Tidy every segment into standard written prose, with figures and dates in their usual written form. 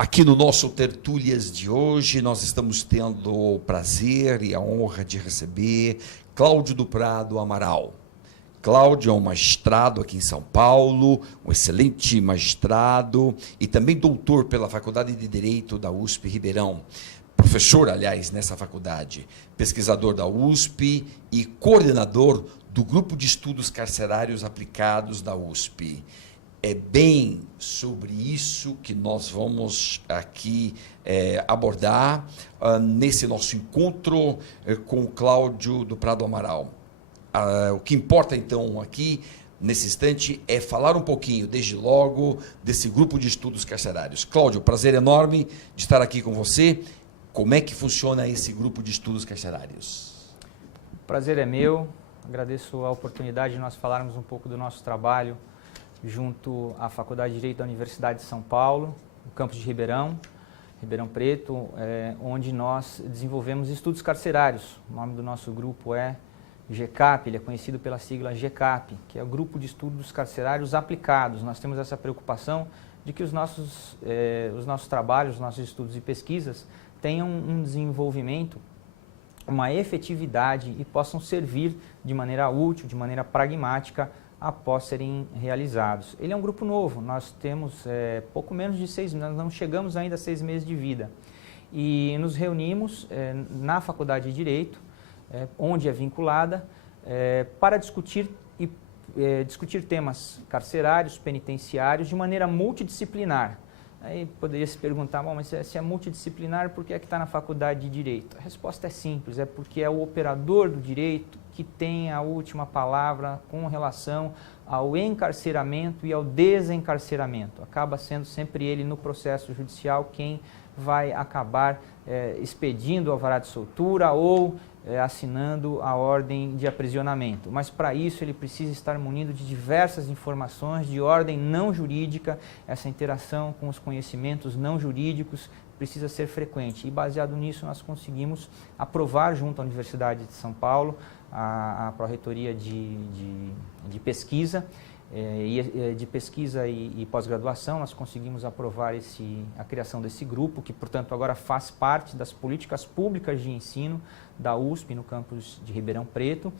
Aqui no nosso Tertúlias de hoje, nós estamos tendo o prazer e a honra de receber Cláudio do Prado Amaral. Cláudio é um magistrado aqui em São Paulo, um excelente magistrado e também doutor pela Faculdade de Direito da USP Ribeirão. Professor, aliás, nessa faculdade, pesquisador da USP e coordenador do Grupo de Estudos Carcerários Aplicados da USP. É bem sobre isso que nós vamos aqui abordar nesse nosso encontro com o Cláudio do Prado Amaral. O que importa, então, aqui, nesse instante, é falar um pouquinho, desde logo, desse grupo de estudos carcerários. Cláudio, prazer enorme de estar aqui com você. Como é que funciona esse grupo de estudos carcerários? Prazer é meu. Agradeço a oportunidade de nós falarmos um pouco do nosso trabalho junto à Faculdade de Direito da Universidade de São Paulo, no campus de Ribeirão Preto, onde nós desenvolvemos estudos carcerários. O nome do nosso grupo é GCAP, ele é conhecido pela sigla GCAP, que é o Grupo de Estudos Carcerários Aplicados. Nós temos essa preocupação de que os nossos trabalhos, os nossos estudos e pesquisas tenham um desenvolvimento, uma efetividade e possam servir de maneira útil, de maneira pragmática, após serem realizados. Ele é um grupo novo, nós temos pouco menos de 6 meses, nós não chegamos ainda a 6 meses de vida. E nos reunimos na Faculdade de Direito, onde é vinculada, para discutir temas carcerários, penitenciários, de maneira multidisciplinar. Aí poderia se perguntar, bom, mas se é multidisciplinar, por que é que está na Faculdade de Direito? A resposta é simples, é porque é o operador do direito que tem a última palavra com relação ao encarceramento e ao desencarceramento. Acaba sendo sempre ele no processo judicial quem vai acabar expedindo o alvará de soltura ou assinando a ordem de aprisionamento. Mas para isso ele precisa estar munido de diversas informações de ordem não jurídica. Essa interação com os conhecimentos não jurídicos precisa ser frequente. E baseado nisso nós conseguimos aprovar junto à Universidade de São Paulo a Pró-Reitoria de Pesquisa, de pesquisa e pós-graduação. Nós conseguimos aprovar a criação desse grupo, que, portanto, agora faz parte das políticas públicas de ensino da USP, no campus de Ribeirão Preto,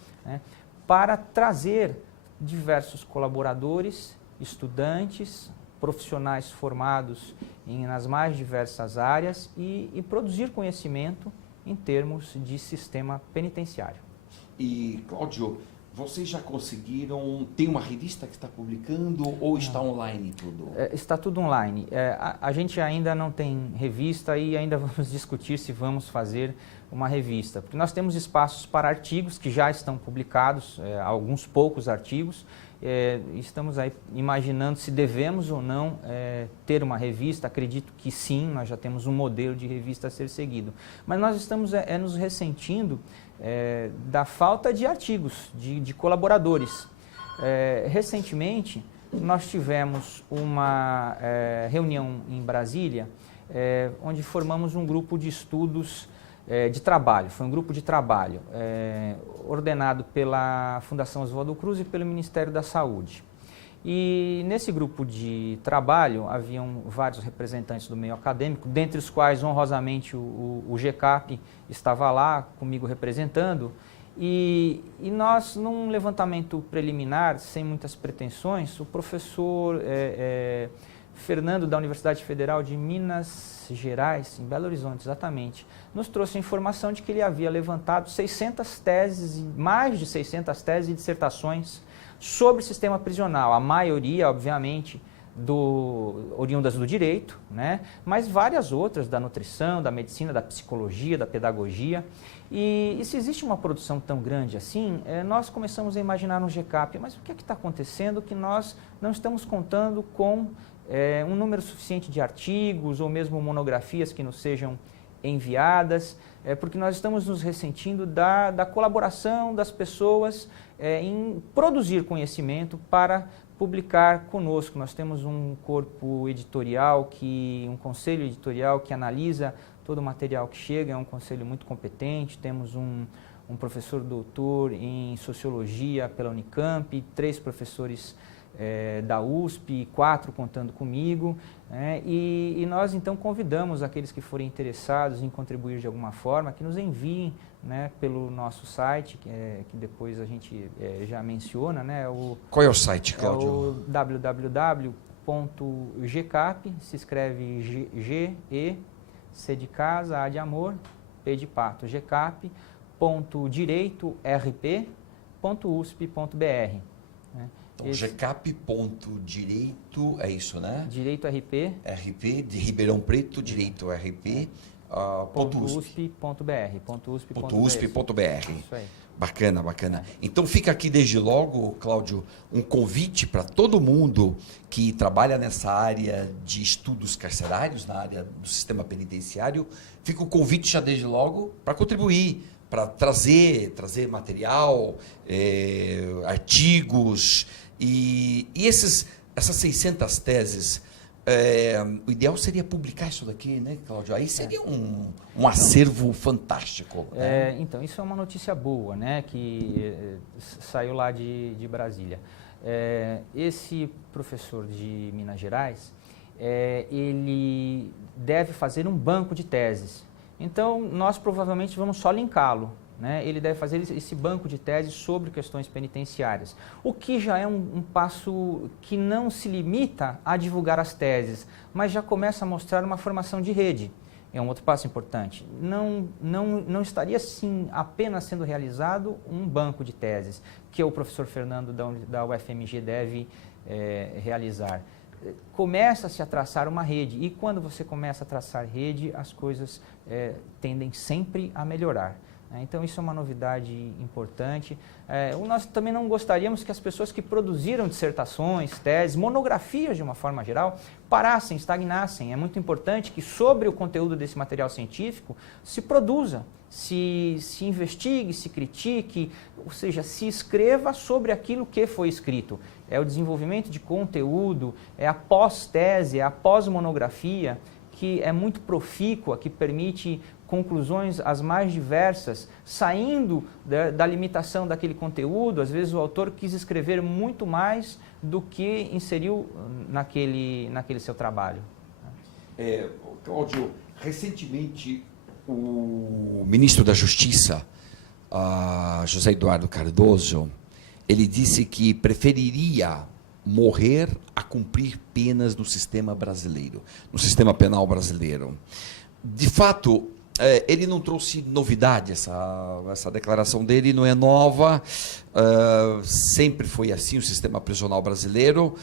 para trazer diversos colaboradores, estudantes, profissionais formados nas mais diversas áreas e produzir conhecimento em termos de sistema penitenciário. E, Cláudio, vocês já conseguiram, tem uma revista que está publicando ou está online tudo? Está tudo online. A gente ainda não tem revista e ainda vamos discutir se vamos fazer uma revista. Porque nós temos espaços para artigos que já estão publicados, alguns poucos artigos. Estamos aí imaginando se devemos ou não ter uma revista. Acredito que sim, nós já temos um modelo de revista a ser seguido. Mas nós estamos nos ressentindo da falta de artigos, de colaboradores. Recentemente, nós tivemos uma reunião em Brasília, onde formamos um grupo de estudos de trabalho. Foi um grupo de trabalho ordenado pela Fundação Oswaldo Cruz e pelo Ministério da Saúde. E nesse grupo de trabalho haviam vários representantes do meio acadêmico, dentre os quais, honrosamente, o GCAP estava lá comigo representando. E nós, num levantamento preliminar, sem muitas pretensões, o professor Fernando, da Universidade Federal de Minas Gerais, em Belo Horizonte, exatamente, nos trouxe a informação de que ele havia levantado 600 teses, mais de 600 teses e dissertações sobre o sistema prisional, a maioria, obviamente, oriundas do direito, mas várias outras da nutrição, da medicina, da psicologia, da pedagogia. E se existe uma produção tão grande assim, nós começamos a imaginar no GCAP, mas o que é que está acontecendo que nós não estamos contando com um número suficiente de artigos ou mesmo monografias que nos sejam enviadas, porque nós estamos nos ressentindo da colaboração das pessoas em produzir conhecimento para publicar conosco. Nós temos um corpo editorial, um conselho editorial que analisa todo o material que chega, é um conselho muito competente. Temos um professor doutor em Sociologia pela Unicamp, 3 professores da USP, 4 contando comigo, né? E nós então convidamos aqueles que forem interessados em contribuir de alguma forma, que nos enviem, né, pelo nosso site, que depois a gente já menciona, né? Qual é o site, Cláudio? É o www.gcap, se escreve G-E, C de casa, A de amor, P de pato, gcap.direitorp.usp.br. Né? Então, gcap.direito, é isso, né? Direito RP. RP, de Ribeirão Preto, direito RP, .usp.br. Isso aí. Bacana, bacana. Então fica aqui desde logo, Cláudio, um convite para todo mundo que trabalha nessa área de estudos carcerários, na área do sistema penitenciário. Fica o convite já desde logo para contribuir, para trazer material, artigos e essas 600 teses. O ideal seria publicar isso daqui, né, Cláudio? Aí seria um acervo fantástico. Né? Então, isso é uma notícia boa, né, que saiu lá de Brasília. Esse professor de Minas Gerais, ele deve fazer um banco de teses. Então, nós provavelmente vamos só linká-lo. Né? Ele deve fazer esse banco de teses sobre questões penitenciárias, o que já é um passo que não se limita a divulgar as teses, mas já começa a mostrar uma formação de rede. É um outro passo importante. Não estaria, sim, apenas sendo realizado um banco de teses, que o professor Fernando da UFMG deve realizar. Começa-se a traçar uma rede, e quando você começa a traçar rede, as coisas tendem sempre a melhorar. Então, isso é uma novidade importante. Nós também não gostaríamos que as pessoas que produziram dissertações, teses, monografias de uma forma geral, parassem, estagnassem. É muito importante que sobre o conteúdo desse material científico se produza, se investigue, se critique, ou seja, se escreva sobre aquilo que foi escrito. É o desenvolvimento de conteúdo, é a pós-tese, é a pós-monografia, que é muito profícua, que permite conclusões as mais diversas, saindo da limitação daquele conteúdo. Às vezes o autor quis escrever muito mais do que inseriu naquele seu trabalho. Cláudio, recentemente o ministro da Justiça, José Eduardo Cardoso, ele disse que preferiria morrer a cumprir penas no sistema brasileiro, no sistema penal brasileiro. De fato, ele não trouxe novidade, essa declaração dele não é nova, sempre foi assim o sistema prisional brasileiro.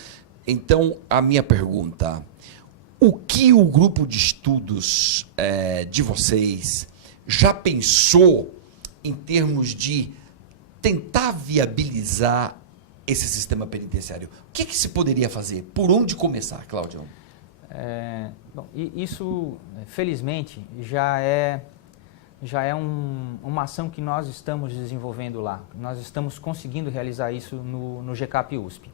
Então, a minha pergunta, o que o grupo de estudos de vocês já pensou em termos de tentar viabilizar esse sistema penitenciário? O que se poderia fazer? Por onde começar, Cláudio? Isso, felizmente, já é uma ação que nós estamos desenvolvendo lá. Nós estamos conseguindo realizar isso no GCAP USP.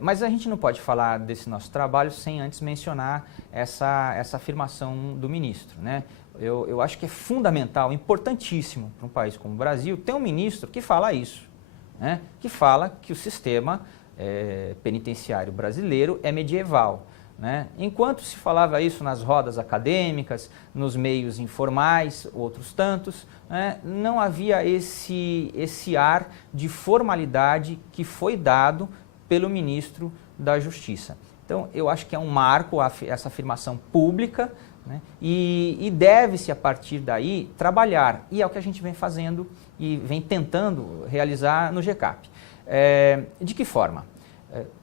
Mas a gente não pode falar desse nosso trabalho sem antes mencionar essa afirmação do ministro, né? Eu acho que é fundamental, importantíssimo para um país como o Brasil ter um ministro que fala isso, né? Que fala que o sistema penitenciário brasileiro é medieval. Né? Enquanto se falava isso nas rodas acadêmicas, nos meios informais, outros tantos, né? Não havia esse ar de formalidade que foi dado pelo ministro da Justiça. Então, eu acho que é um marco essa afirmação pública, né? E deve-se, a partir daí, trabalhar. E é o que a gente vem fazendo e vem tentando realizar no GCAP. De que forma?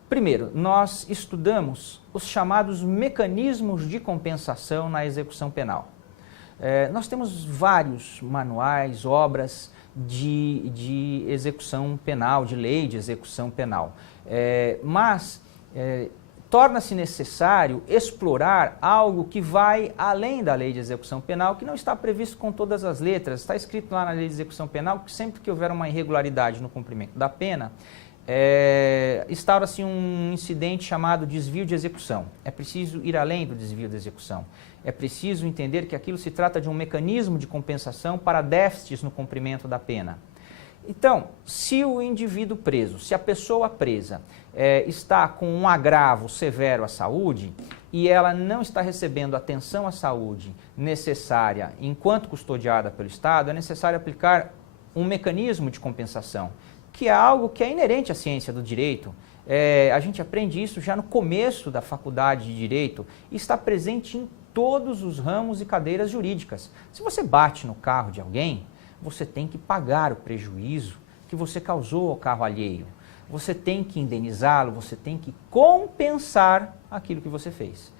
Primeiro, nós estudamos os chamados mecanismos de compensação na execução penal. Nós temos vários manuais, obras de execução penal, de lei de execução penal, mas torna-se necessário explorar algo que vai além da lei de execução penal, que não está previsto com todas as letras. Está escrito lá na lei de execução penal que sempre que houver uma irregularidade no cumprimento da pena, instaura-se um incidente chamado desvio de execução. É preciso ir além do desvio de execução. É preciso entender que aquilo se trata de um mecanismo de compensação para déficits no cumprimento da pena. Então, se o indivíduo preso, se a pessoa presa está com um agravo severo à saúde e ela não está recebendo atenção à saúde necessária enquanto custodiada pelo Estado, é necessário aplicar um mecanismo de compensação, que é algo que é inerente à ciência do direito. A gente aprende isso já no começo da faculdade de Direito e está presente em todos os ramos e cadeiras jurídicas. Se você bate no carro de alguém, você tem que pagar o prejuízo que você causou ao carro alheio. Você tem que indenizá-lo, você tem que compensar aquilo que você fez.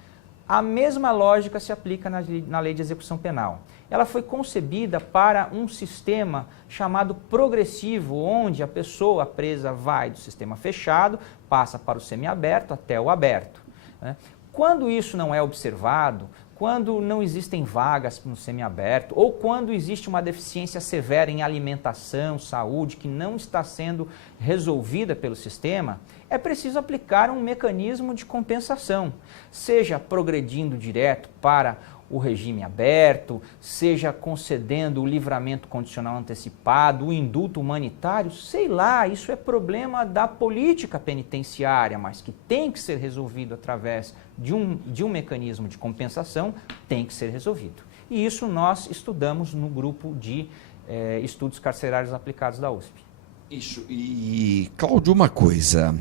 A mesma lógica se aplica na Lei de Execução Penal. Ela foi concebida para um sistema chamado progressivo, onde a pessoa presa vai do sistema fechado, passa para o semiaberto até o aberto, né? Quando isso não é observado, quando não existem vagas no semiaberto ou quando existe uma deficiência severa em alimentação, saúde, que não está sendo resolvida pelo sistema, é preciso aplicar um mecanismo de compensação, seja progredindo direto para o regime aberto, seja concedendo o livramento condicional antecipado, o indulto humanitário, sei lá, isso é problema da política penitenciária, mas que tem que ser resolvido através de um mecanismo de compensação, tem que ser resolvido. E isso nós estudamos no grupo de estudos carcerários aplicados da USP. Isso. E, Cláudio, uma coisa.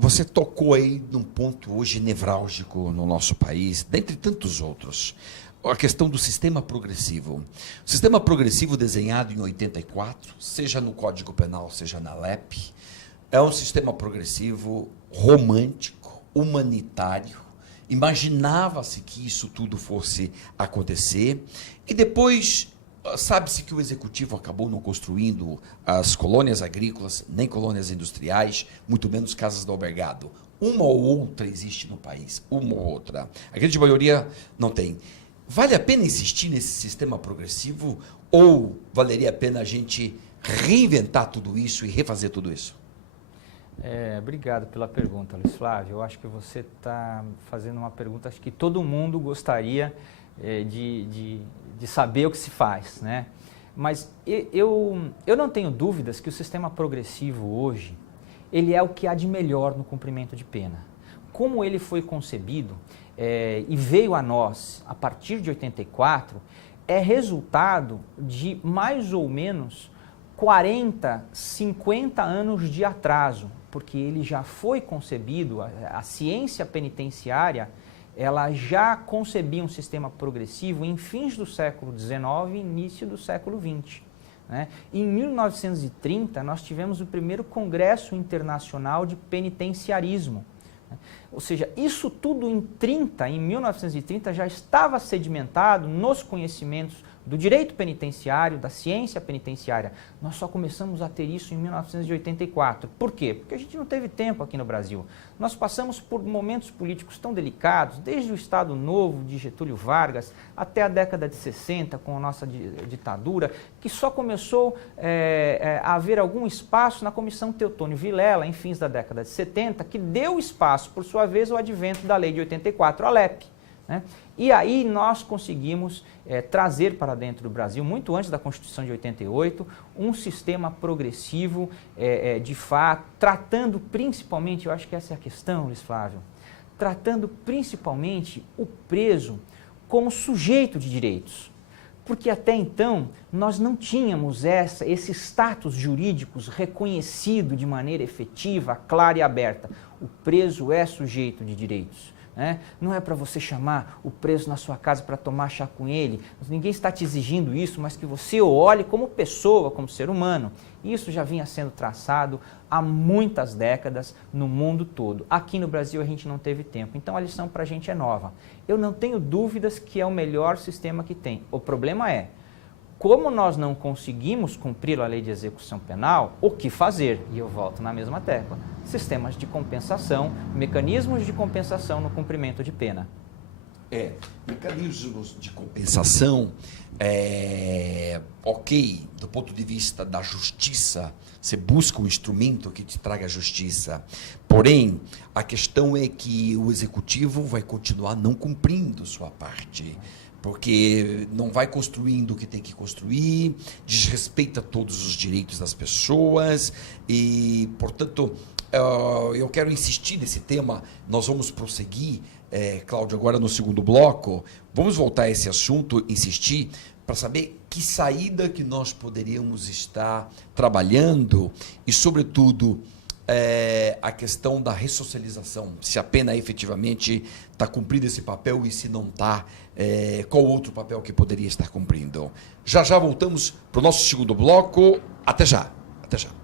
Você tocou aí num ponto hoje nevrálgico no nosso país, dentre tantos outros. A questão do sistema progressivo. O sistema progressivo desenhado em 84, seja no Código Penal, seja na LEP, é um sistema progressivo romântico, humanitário. Imaginava-se que isso tudo fosse acontecer. E depois, sabe-se que o Executivo acabou não construindo as colônias agrícolas, nem colônias industriais, muito menos casas do albergado. Uma ou outra existe no país, uma ou outra. A grande maioria não tem. Vale a pena insistir nesse sistema progressivo ou valeria a pena a gente reinventar tudo isso e refazer tudo isso? Obrigado pela pergunta, Luiz Flávio. Eu acho que você está fazendo uma pergunta, acho que todo mundo gostaria de saber o que se faz, né? Mas eu não tenho dúvidas que o sistema progressivo hoje, ele é o que há de melhor no cumprimento de pena. Como ele foi concebido e veio a nós a partir de 84, é resultado de mais ou menos 40, 50 anos de atraso, porque ele já foi concebido, a ciência penitenciária, ela já concebia um sistema progressivo em fins do século XIX e início do século XX. Né? Em 1930, nós tivemos o primeiro Congresso Internacional de Penitenciarismo. Né? Ou seja, isso tudo em 1930, já estava sedimentado nos conhecimentos do direito penitenciário, da ciência penitenciária. Nós só começamos a ter isso em 1984. Por quê? Porque a gente não teve tempo aqui no Brasil. Nós passamos por momentos políticos tão delicados, desde o Estado Novo de Getúlio Vargas até a década de 60, com a nossa ditadura, que só começou a haver algum espaço na Comissão Teotônio Vilela, em fins da década de 70, que deu espaço, por sua vez, ao advento da Lei de 84, a LEP. Né? E aí nós conseguimos trazer para dentro do Brasil, muito antes da Constituição de 88, um sistema progressivo, de fato, tratando principalmente, eu acho que essa é a questão, Luiz Flávio, tratando principalmente o preso como sujeito de direitos. Porque até então nós não tínhamos esse status jurídicos reconhecido de maneira efetiva, clara e aberta. O preso é sujeito de direitos. Né? Não é para você chamar o preso na sua casa para tomar chá com ele, ninguém está te exigindo isso, mas que você o olhe como pessoa, como ser humano. Isso já vinha sendo traçado há muitas décadas no mundo todo. Aqui no Brasil a gente não teve tempo, então a lição para a gente é nova. Eu não tenho dúvidas que é o melhor sistema que tem. O problema é, como nós não conseguimos cumprir a lei de execução penal, o que fazer? E eu volto na mesma tecla. Sistemas de compensação, mecanismos de compensação no cumprimento de pena. Mecanismos de compensação, ok, do ponto de vista da justiça, você busca um instrumento que te traga justiça. Porém, a questão é que o executivo vai continuar não cumprindo sua parte. porque não vai construindo o que tem que construir, desrespeita todos os direitos das pessoas e, portanto, eu quero insistir nesse tema. Nós vamos prosseguir, Cláudio, agora no segundo bloco. Vamos voltar a esse assunto, insistir, para saber que saída que nós poderíamos estar trabalhando e, sobretudo, a questão da ressocialização, se a pena efetivamente está cumprindo esse papel e se não está, qual outro papel que poderia estar cumprindo. Já voltamos para o nosso segundo bloco. Até já. Até já.